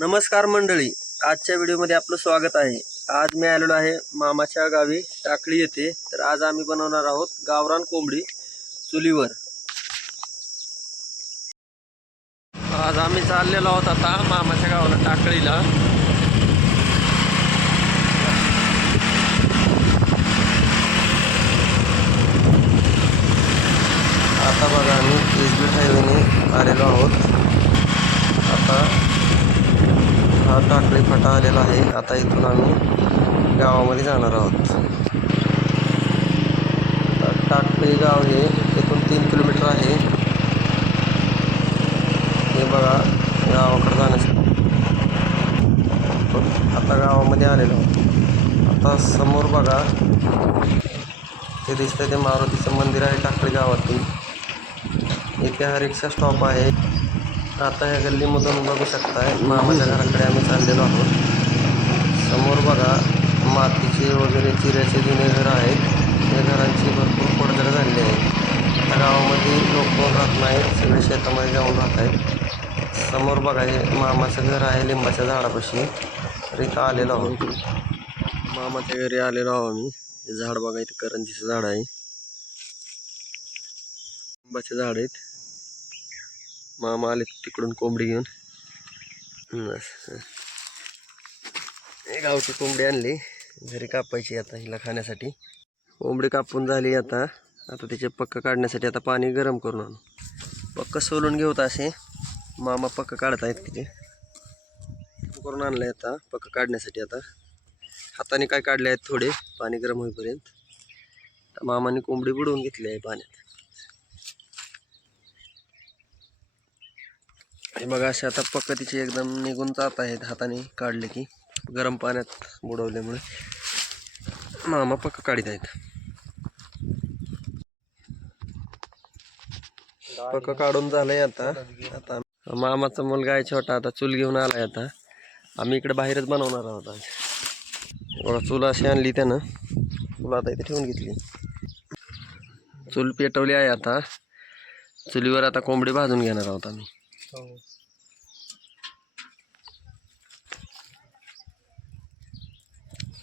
नमस्कार मंडळी आजच्या व्हिडिओमध्ये आपलं स्वागत आहे. आज मी आलेलो आहे मामाच्या गावी टाकळी येथे. तर आज आम्ही बनवणार आहोत गावरान कोंबडी चुलीवर. आज आम्ही चाललेलो आहोत आता मामाच्या गावाला टाकळीला. आता बघा आम्ही एस बी हायवेने आलेलो आहोत. आता हा टाकळी फाटा आलेला आहे. आता इथून आम्ही गावामध्ये जाणार आहोत. टाकळी गाव हे इथून तीन किलोमीटर आहे. हे बघा गावाकडे जाण्यासाठी. आता गावामध्ये आलेलो आहोत. आता समोर बघा ते दिसतंय ते मारुतीचं मंदिर आहे टाकळी गावातील इथे हा रिक्षा स्टॉप आहे. आता ह्या गल्लीमधून बघू शकताय मामाच्या घराकडे आम्ही चाललेलो आहोत. समोर बघा मातीचे वगैरे चिऱ्याचे जुने घरं आहेत. या घरांची भरपूर पडझड झालेली आहे. त्या गावामध्ये लोक कोण राहत नाहीत सगळे शेतामध्ये जाऊन राहत आहेत. समोर बघा हे मामाचं घर आहे लिंबाच्या झाडापाशी. तर इथं आलेलो आहोत. मामाच्या घरी आलेलो आहोत आम्ही. हे झाड बघा इथं करंजीचं झाड आहे. लिंबाचे झाड आहेत. मामा आले तिकडून कोंबडी घेऊन. गावची कोंबडी आणली. घरी कापायची आता हिला खाण्यासाठी. कोंबडी कापून झाली आता. आता तिचे पक्क काढण्यासाठी आता पाणी गरम करून आणू. पक्क सोलून घेऊत असे. मामा पक्क काढत आहेत तिचे. करून आणले आता पक्क काढण्यासाठी आता. हाताने काय काढले आहेत थोडे पाणी गरम होईपर्यंत. मामाने कोंबडी बुडवून घेतली आहे पाण्यात. हे बघा असे आता पकतीचे एकदम निघून जात आहेत हाताने काढले की गरम पाण्यात बुडवल्यामुळे. मामा पक्क काढीत आहेत. पक्क काढून झालंय आता. आता मामाचा मुलगा आहे छोटा आता चूल घेऊन आलाय आता. आम्ही इकडे बाहेरच बनवणार आहोत आज. बघा चूल अशी आणली त्यानं. चूल आता इथे ठेवून घेतली. चूल पेटवली आहे आता. चुलीवर आता कोंबडी भाजून घेणार आहोत आम्ही.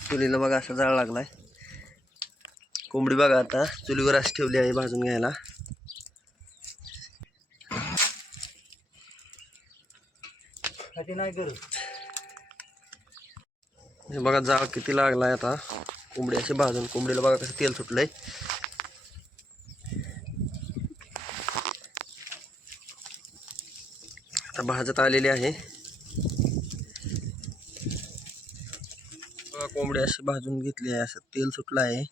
चुलीला बघा असा जाळ लागलाय. कोंबडी बघा आता. चुलीवर अशी ठेवली आहे भाजून घ्यायला. हे बघा जाळ किती लागलाय आता. कोंबडी अशी भाजून कोंबडीला बघा कसं तेल सुटलंय. आता भाजत आलेली आहे. कोंबड्या कोंबडी अशी भाजून घेतली आहे. असं तेल सुटलं आहे.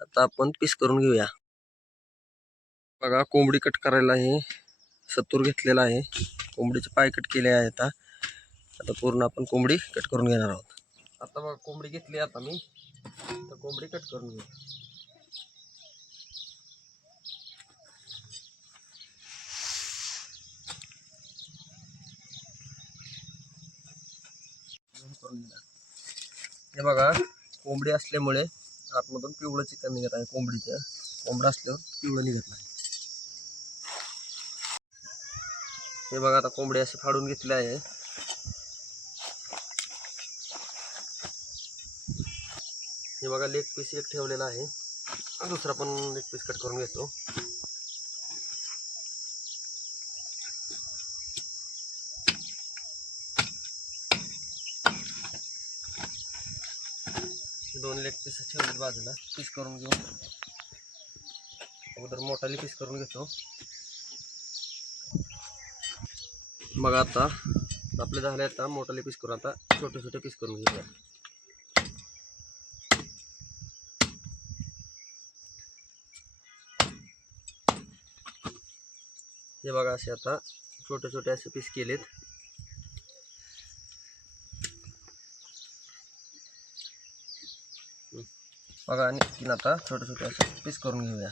आता आपण पीस करून घेऊया. बघा कोंबडी कट करायला हे सत्तूर घेतलेला आहे. कोंबडीचे पाय कट केले आहे आता. आता पूर्ण आपण कोंबडी कट करून घेणार आहोत. आता बघा कोंबडी घेतली आता मी. तर कोंबडी कट करून घेऊ. करून घेणार. हे बघा कोंबडी असल्यामुळे आतमधून पिवळं चिकन निघत आहे कोंबडीचं. कोंबडा असल्यावर पिवळं निघत नाही. हे बघा आता कोंबडी असे फाडून घेतली आहे. हे बघा लेग पीस एक ठेवलेला आहे. दुसरा पण लेग पीस कट करून घेतो. दोन लेग पीस ठेवले बाजूला पीस करून घेऊ. अगोदर मोठाली पीस करून घेतो. मग आता आपले झाले आता पीस करून, आता छोटे छोटे पीस करून घेऊया. हे बघा असे आता छोटे छोटे असे पीस केलेत. बघा आणि तीन आता छोटे छोटे असे पीस करून घेऊया.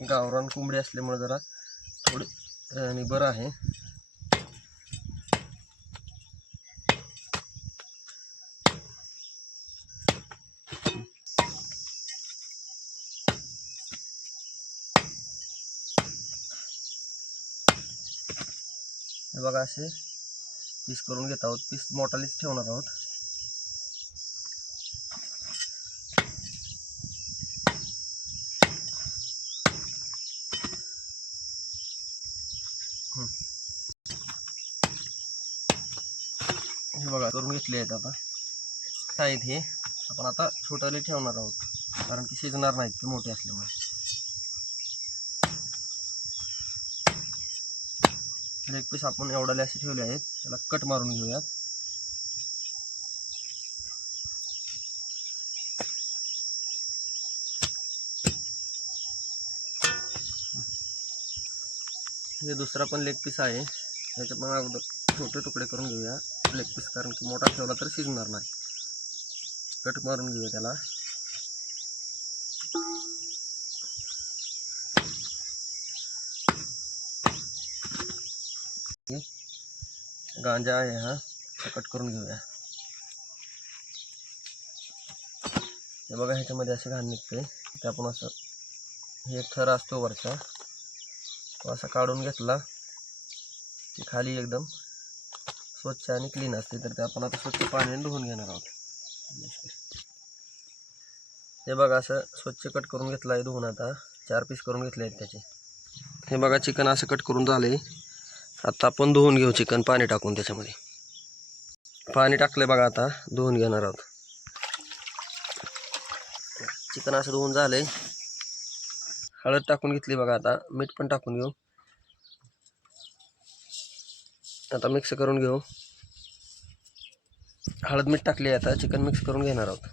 गावरान कोंबडी असल्यामुळे जरा थोडी आणि बरं आहे. असे. पीस आहोत. पीस मोठालीच ठेवणार आहोत. हं. हे बघा, करून घेतले आता. आहेत कारण की शिजणार ते मोठे असल्यामुळे. लेग पीस आपण एवढ्याले असे ठेवले आहेत. त्याला कट मारून घेऊयात. हे दुसरा पण लेग पीस आहे. याचे पण अगोदर छोटे तुकडे करून घेऊया. लेग पीस कारण की मोठा ठेवला तर शिजणार नाही. कट मारून घेऊया त्याला. गांजा आहे हा. कट करून घेऊया. हे बघा ह्याच्यामध्ये असे घाण निघते ते आपण असं हे थर असतो वरचा. तो असा काढून घेतला की खाली एकदम स्वच्छ आणि क्लीन असते. तर ते आपण आता स्वच्छ पाण्याने धुवून घेणार आहोत. हे बघा असं स्वच्छ कट करून घेतलं आहे धुवून आता. चार पीस करून घेतले आहेत त्याचे. हे बघा चिकन असं कट करून झालं आहे आता आपण धुवून घेऊ चिकन पाणी टाकून त्याच्यामध्ये. पाणी टाकलं बघा आता धुवून घेणार आहोत. चिकन असं धुवून झालंय. हळद टाकून घेतली बघा आता मीठ पण टाकून घेऊ. आता मिक्स करून घेऊ. हळद मीठ टाकली आता चिकन मिक्स करून घेणार आहोत.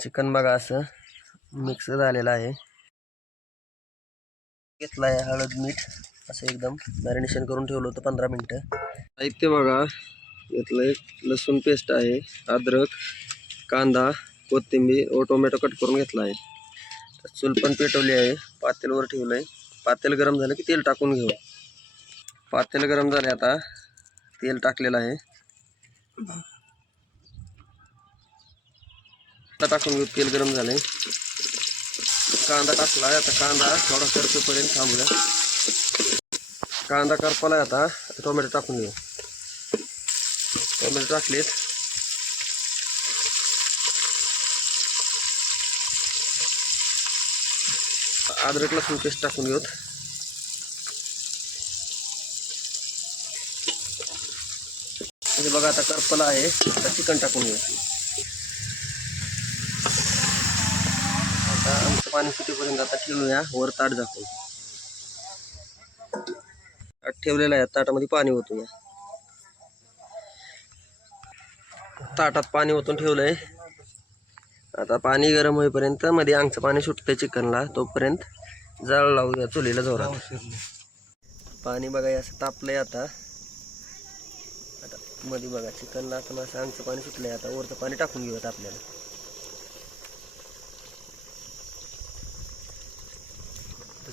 चिकन बघा असं मिक्स झालेलं आहे. घेतला आहे हळद मीठ असं एकदम मॅरिनेशन करून ठेवलं होतं पंधरा मिनटं. ऐकते बघा. घेतलं लसूण पेस्ट आहे अद्रक कांदा कोथिंबीर व टोमॅटो कट करून घेतला आहे चूल पण पेटवली आहे. पातेलवर ठेवलं आहे पातेल गरम झालं की तेल टाकून घेऊ. पातेल गरम झाले आता. तेल टाकलेलं आहे. आता टाकून घेऊ. तेल गरम झाले कांदा टाकला आहे आता कांदा थोडा करपेपर्यंत थांबूया. कांदा करपाला आता टोमॅटो टाकून घेऊ. टोमॅटो टाकलेत. अद्रक लसूण पेस्ट टाकून घेऊत. म्हणजे बघा आता करपला आहे आता चिकन टाकून घेऊ. आता आमचं पाणी सुटेपर्यंत आता ठेवूया. वर ताट झाकून. ताट ठेवलेलं आहे. ताटामध्ये पाणी ओतूया. ताटात पाणी ओतून ठेवलंय. आता पाणी गरम होईपर्यंत मध्ये अंगचं पाणी सुटतंय चिकनला. तोपर्यंत जाळ लावूया चुलीला जोरात. पाणी बघा असं तापलंय आता. आता मध्ये बघा चिकनला आता असं आमचं पाणी सुटलंय. आता वरचं पाणी टाकून घेऊयात आपल्याला.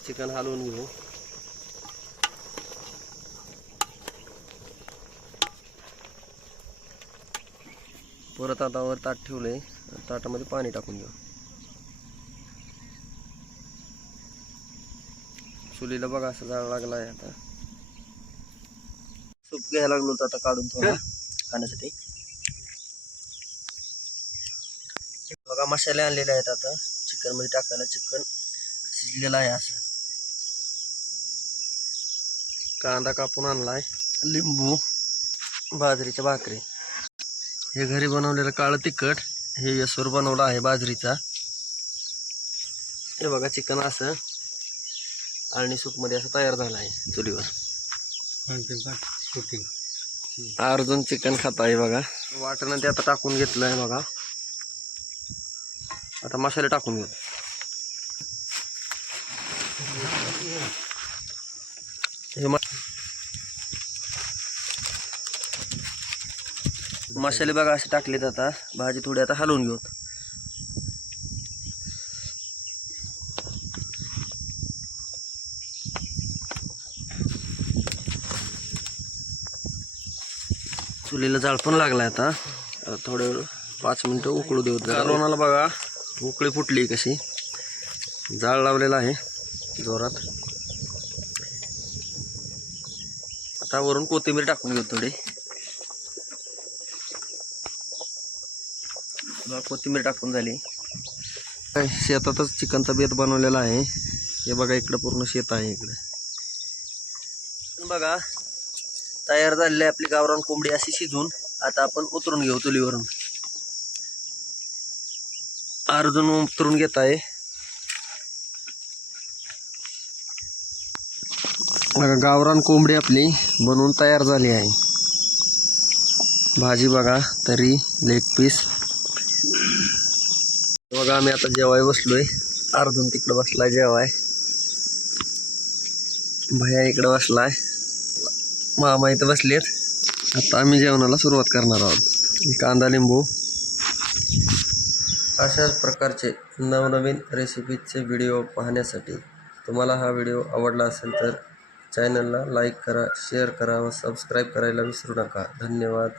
चिकन हलवून घेऊ परत आता वर ताट ठेवलंय ताटामध्ये पाणी टाकून घेऊ. चुलीला बघा असं जाळ लागला आहे आता. सूप घ्यायला लागलो होतो आता काढून थोडा खाण्यासाठी. बघा मसाले आणलेले आहेत आता. चिकनमध्ये टाकायला चिकन शिजलेलं आहे असं. कांदा कापून आणलाय. लिंबू बाजरीच्या भाकरी. हे घरी बनवलेलं काळं तिखट हे यसवर बनवलं आहे बाजरीचा. हे बघा चिकन असं आणि सूपमध्ये असं तयार झालं आहे चुलीवर अर्जुन चिकन खात आहे बघा. वाटणं ते आता टाकून घेतलं आहे बघा. आता मसाले टाकून घेऊ. मसाले बघा असे टाकलेत आता. भाजी थोडी आता हलवून घेऊ. चुलीला जाळ पण लागलाय आता. थोडं पाच मिनटं उकळू देऊ कालवणाला बघा उकळी फुटली कशी. जाळ लावलेला आहे जोरात. आता वरून कोथिंबीर टाकून घेऊ थोडी. कोथिंबीर टाकून झाली. काय शेतातच चिकनचा बेत बनवलेला आहे. हे बघा इकडं पूर्ण शेत आहे इकडं. बघा तयार झालेली आहे आपली गावरान कोंबडी अशी शिजून. आता आपण उतरून घेऊ चुलीवरून. अर्जून उतरून घेत आहे. बघा गावरान कोंबडी आपली बनवून तयार झाली आहे. भाजी बघा तरी लेग पीस बघा आम्ही आता जेवाय बसलोय. अर्जुन तिकडं बसलाय जेवाय. भैया इकडं बसलाय. मामा इथं बसलेत. आता आम्ही जेवणाला सुरुवात करणार आहोत. कांदा लिंबू. अशाच प्रकारचे नवनवीन रेसिपीचे व्हिडिओ पाहण्यासाठी तुम्हाला हा व्हिडिओ आवडला असेल तर चॅनलला लाईक करा शेअर करा व सबस्क्राईब करायला विसरू नका. धन्यवाद.